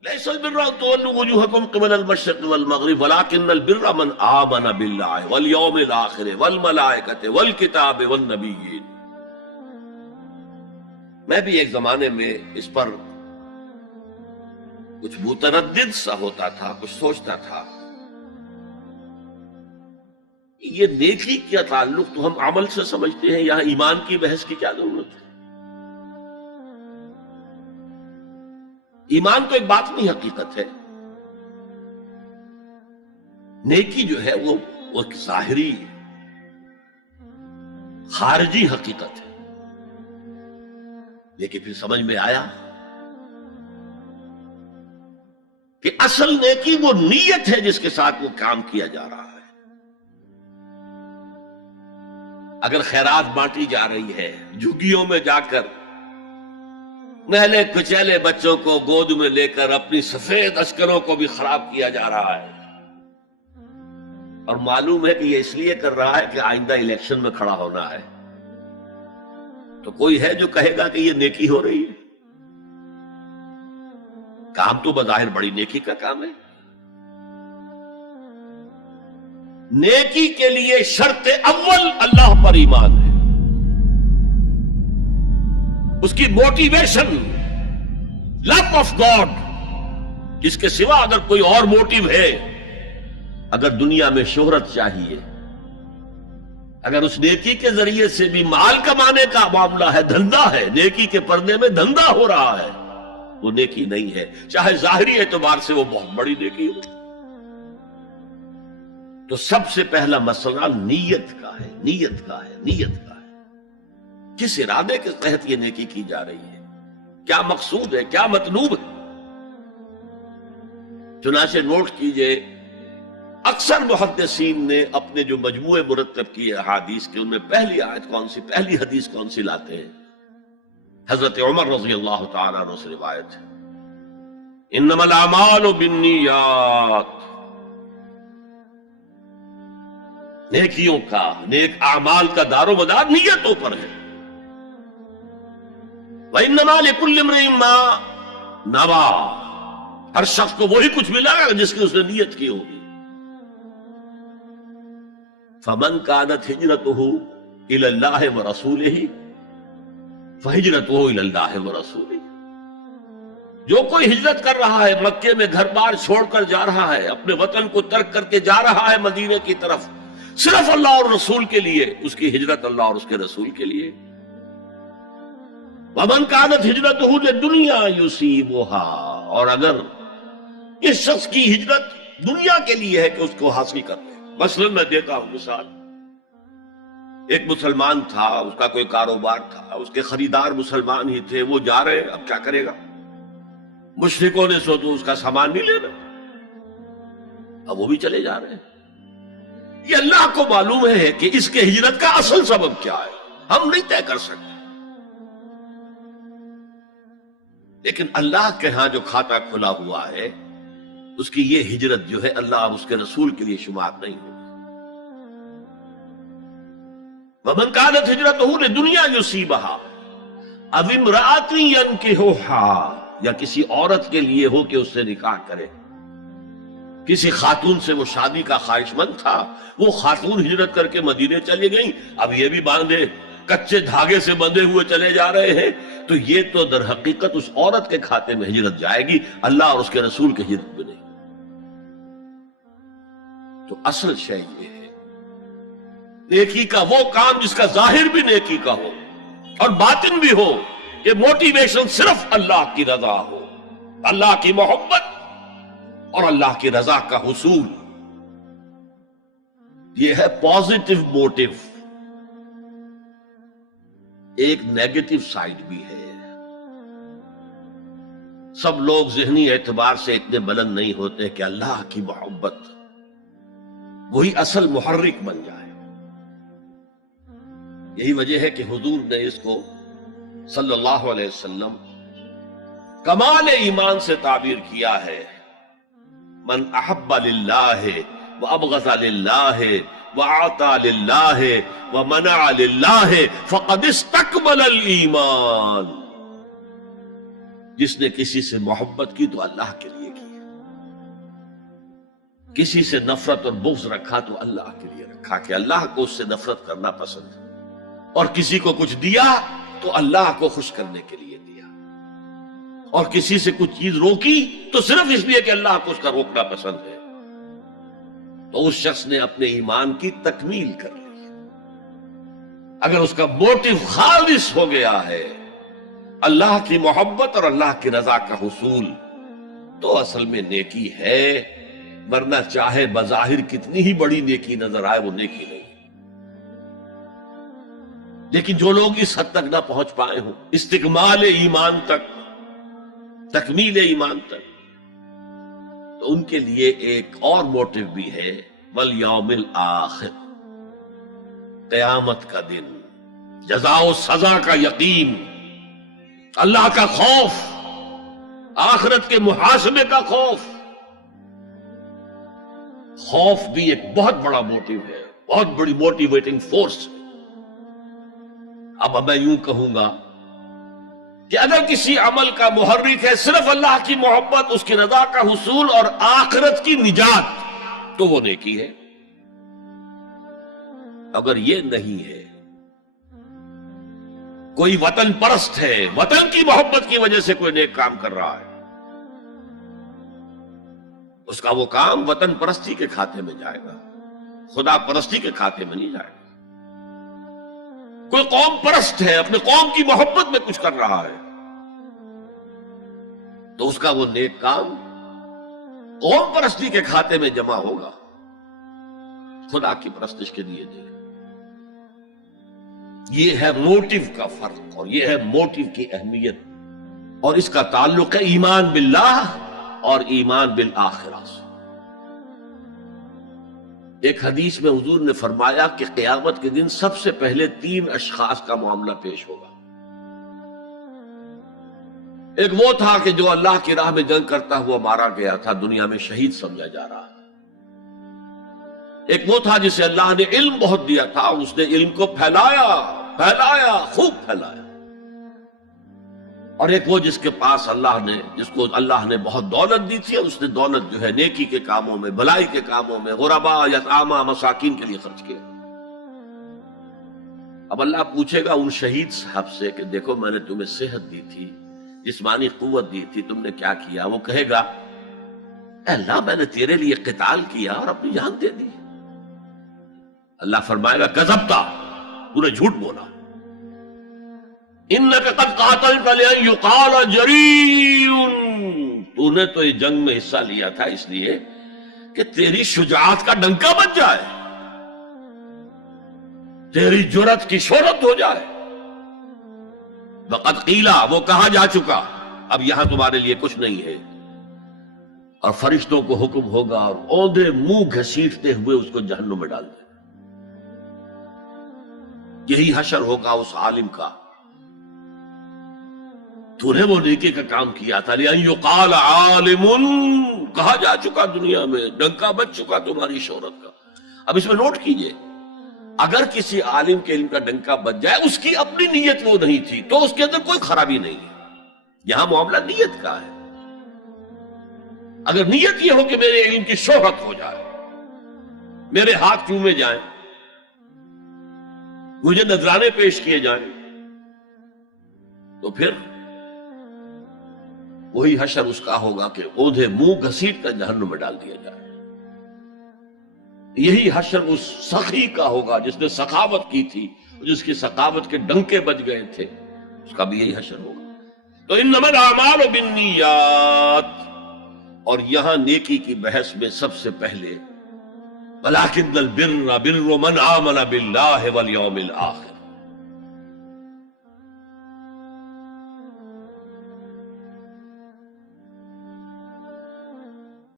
ليس البر أن تولوا وجوهكم قبل المشرق والمغرب ولكن البر من آمن بالله واليوم الآخر والملائكة والكتاب والنبيين. میں بھی ایک زمانے میں اس پر کچھ متردد سا ہوتا تھا، کچھ سوچتا تھا یہ نیکی کا تعلق تو ہم عمل سے سمجھتے ہیں، یہاں ایمان کی بحث کی کیا ضرورت ہے؟ ایمان تو ایک باطنی حقیقت ہے، نیکی جو ہے وہ ایک ظاہری خارجی حقیقت ہے. لیکن پھر سمجھ میں آیا کہ اصل نیکی وہ نیت ہے جس کے ساتھ وہ کام کیا جا رہا ہے. اگر خیرات بانٹی جا رہی ہے، جھگیوں میں جا کر نہلے کچیلے بچوں کو گود میں لے کر اپنی سفید اشکروں کو بھی خراب کیا جا رہا ہے، اور معلوم ہے کہ یہ اس لیے کر رہا ہے کہ آئندہ الیکشن میں کھڑا ہونا ہے، تو کوئی ہے جو کہے گا کہ یہ نیکی ہو رہی ہے؟ کام تو بظاہر بڑی نیکی کا کام ہے. نیکی کے لیے شرط اول اللہ پر ایمان ہے، اس کی موٹیویشن لو آف گاڈ، جس کے سوا اگر کوئی اور موٹیو ہے، اگر دنیا میں شہرت چاہیے، اگر اس نیکی کے ذریعے سے بھی مال کمانے کا معاملہ ہے، دھندا ہے، نیکی کے پردے میں دھندا ہو رہا ہے، وہ نیکی نہیں ہے، چاہے ظاہری اعتبار سے وہ بہت بڑی نیکی ہو. تو سب سے پہلا مسئلہ نیت کا ہے، نیت کا ہے، نیت کا ہے. کس ارادے کے تحت یہ نیکی کی جا رہی ہے، کیا مقصود ہے، کیا مطلوب ہے. چنانچہ نوٹ کیجئے، اکثر محدثین نے اپنے جو مجموعے مرتب کیے احادیث کے، ان میں پہلی آیت کون سی، پہلی حدیث کون سی لاتے ہیں؟ حضرت عمر رضی اللہ تعالیٰ عنہ سے روایت ہے، انما الاعمال بالنیات، نیکیوں کا، نیک اعمال کا دار و مدار نیتوں پر ہے. وَإِنَّمَا لِكُلِّ امْرِئٍ مَّا نَوَىٰ، ہر شخص کو وہی کچھ ملا گا جس کی اس نے نیت کی ہوگی. فَمَنْ كَانَتْ هِجْرَتُهُ إِلَى اللَّهِ وَرَسُولِهِ فَهِجْرَتُهُ إِلَى اللَّهِ وَرَسُولِهِ. جو کوئی ہجرت کر رہا ہے، مکے میں گھر بار چھوڑ کر جا رہا ہے، اپنے وطن کو ترک کر کے جا رہا ہے مدینے کی طرف، صرف اللہ اور رسول کے لیے، اس کی ہجرت اللہ اور اس کے رسول کے لیے. وَمَنْ كَانَتْ هِجْرَتُهُ لِلدُّنْيَا يُصِيبُهَا، اور اگر اس شخص کی ہجرت دنیا کے لیے ہے کہ اس کو حاصل کر لے. مثلا میں دیتا ہوں مثال، ایک مسلمان تھا، اس کا کوئی کاروبار تھا، اس کے خریدار مسلمان ہی تھے، وہ جا رہے، اب کیا کرے گا؟ مشرکوں نے سو تو اس کا سامان نہیں لینا، اب وہ بھی چلے جا رہے ہیں. یہ اللہ کو معلوم ہے کہ اس کے ہجرت کا اصل سبب کیا ہے، ہم نہیں طے کر سکتے. لیکن اللہ کے ہاں جو کھاتا کھلا ہوا ہے، اس کی یہ ہجرت جو ہے اللہ اور اس کے رسول کے لیے شمار نہیں ہوگی. وَمَنْ كَانَتْ هِجْرَتُهُ لِدُنْيَا يُصِيبُهَا أَوِ امْرَأَةٍ يَنكِحُهَا، یا کسی عورت کے لیے ہو کہ اس سے نکاح کرے. کسی خاتون سے وہ شادی کا خواہش مند تھا، وہ خاتون ہجرت کر کے مدینے چلی گئیں، اب یہ بھی باندھے کچے دھاگے سے بندھے ہوئے چلے جا رہے ہیں، تو یہ تو در حقیقت اس عورت کے کھاتے میں ہجرت جائے گی، اللہ اور اس کے رسول کی ہجرت میں نہیں. تو اصل شے یہ ہے، نیکی کا وہ کام جس کا ظاہر بھی نیکی کا ہو اور باطن بھی ہو، کہ موٹیویشن صرف اللہ کی رضا ہو، اللہ کی محبت اور اللہ کی رضا کا حصول. یہ ہے پازیٹو موٹیو. ایک نیگیٹو سائیڈ بھی ہے. سب لوگ ذہنی اعتبار سے اتنے بلند نہیں ہوتے کہ اللہ کی محبت وہی اصل محرک بن جائے. یہی وجہ ہے کہ حضور نے اس کو صلی اللہ علیہ وسلم کمال ایمان سے تعبیر کیا ہے، من احب للہ وابغض للہ وعطا للہ ومنع للہ فقد استکمل الایمان. جس نے کسی سے محبت کی تو اللہ کے لیے کی، کسی سے نفرت اور بغض رکھا تو اللہ کے لیے رکھا کہ اللہ کو اس سے نفرت کرنا پسند ہے، اور کسی کو کچھ دیا تو اللہ کو خوش کرنے کے لیے دیا، اور کسی سے کچھ چیز روکی تو صرف اس لیے کہ اللہ کو اس کا روکنا پسند ہے، تو اس شخص نے اپنے ایمان کی تکمیل کر لی۔ اگر اس کا موٹیو خالص ہو گیا ہے اللہ کی محبت اور اللہ کی رضا کا حصول، تو اصل میں نیکی ہے، ورنہ چاہے بظاہر کتنی ہی بڑی نیکی نظر آئے وہ نیکی نہیں۔ لیکن جو لوگ اس حد تک نہ پہنچ پائے ہوں، استکمال ایمان تک، تکمیل ایمان تک، تو ان کے لیے ایک اور موٹیو بھی ہے، والیوم الآخر، قیامت کا دن، جزا و سزا کا یقین، اللہ کا خوف، آخرت کے محاسبے کا خوف۔ خوف بھی ایک بہت بڑا موٹیو ہے، بہت بڑی موٹیویٹنگ فورس۔ اب میں یوں کہوں گا کہ اگر کسی عمل کا محرک ہے صرف اللہ کی محبت، اس کی رضا کا حصول اور آخرت کی نجات، تو وہ نیکی ہے۔ اگر یہ نہیں ہے، کوئی وطن پرست ہے، وطن کی محبت کی وجہ سے کوئی نیک کام کر رہا ہے، اس کا وہ کام وطن پرستی کے کھاتے میں جائے گا، خدا پرستی کے کھاتے میں نہیں جائے گا۔ کوئی قوم پرست ہے، اپنے قوم کی محبت میں کچھ کر رہا ہے، تو اس کا وہ نیک کام قوم پرستی کے کھاتے میں جمع ہوگا، خدا کی پرستش کے لیے دے۔ یہ ہے موٹیو کا فرق، اور یہ ہے موٹیو کی اہمیت، اور اس کا تعلق ہے ایمان باللہ اور ایمان بالآخرہ سے۔ ایک حدیث میں حضور نے فرمایا کہ قیامت کے دن سب سے پہلے 3 اشخاص کا معاملہ پیش ہوگا۔ ایک وہ تھا کہ جو اللہ کی راہ میں جنگ کرتا ہوا مارا گیا تھا، دنیا میں شہید سمجھا جا رہا ہے۔ ایک وہ تھا جسے اللہ نے علم بہت دیا تھا، اور اس نے علم کو پھیلایا، خوب پھیلایا۔ اور ایک وہ جس کے پاس جس کو اللہ نے بہت دولت دی تھی، اور اس نے دولت جو ہے نیکی کے کاموں میں، بھلائی کے کاموں میں، غربا، یتاما، مساکین کے لیے خرچ کیا۔ اب اللہ پوچھے گا ان شہید صاحب سے کہ دیکھو میں نے تمہیں صحت دی تھی، جسمانی قوت دی تھی، تم نے کیا کیا؟ وہ کہے گا اے اللہ میں نے تیرے لیے قتال کیا اور اپنی جان دے دی۔ اللہ فرمائے گا کذبتا، تو نے جھوٹ بولا، انک قد قاتلت لأن یقال جریء، تو نے تو یہ جنگ میں حصہ لیا تھا اس لیے کہ تیری شجاعت کا ڈنکا بج جائے، تیری جرأت کی شہرت ہو جائے۔ وقد قیلا، وہ کہا جا چکا، اب یہاں تمہارے لیے کچھ نہیں ہے۔ اور فرشتوں کو حکم ہوگا اور اوندے منہ گھسیٹتے ہوئے اس کو جہنم میں ڈال دیں۔ یہی حشر ہوگا اس عالم کا، تو نے وہ نیکی کا کام کیا تھا، لأن یقال عالم، کہا جا چکا دنیا میں، ڈنکا بج چکا تمہاری شہرت کا۔ اب اس میں نوٹ کیجئے، اگر کسی عالم کے علم کا ڈنکا بج جائے، اس کی اپنی نیت وہ نہیں تھی تو اس کے اندر کوئی خرابی نہیں ہے۔ یہاں معاملہ نیت کا ہے۔ اگر نیت یہ ہو کہ میرے علم کی شہرت ہو جائے، میرے ہاتھ چومے جائیں، مجھے نذرانے پیش کیے جائیں، تو پھر وہی حشر اس کا ہوگا کہ اوندھے منہ گھسیٹ کر جہنم میں ڈال دیا جائے۔ یہی حشر اس سخی کا ہوگا جس نے سخاوت کی تھی، جس کی سخاوت کے ڈنکے بج گئے تھے، اس کا بھی یہی حشر ہوگا۔ تو انما الاعمال بالنیات، اور یہاں نیکی کی بحث میں سب سے پہلے وَلَٰكِنَّ الْبِرَّ بِرُّ مَنْ آمَنَ بِاللَّهِ وَالْيَوْمِ الْآخِرِ،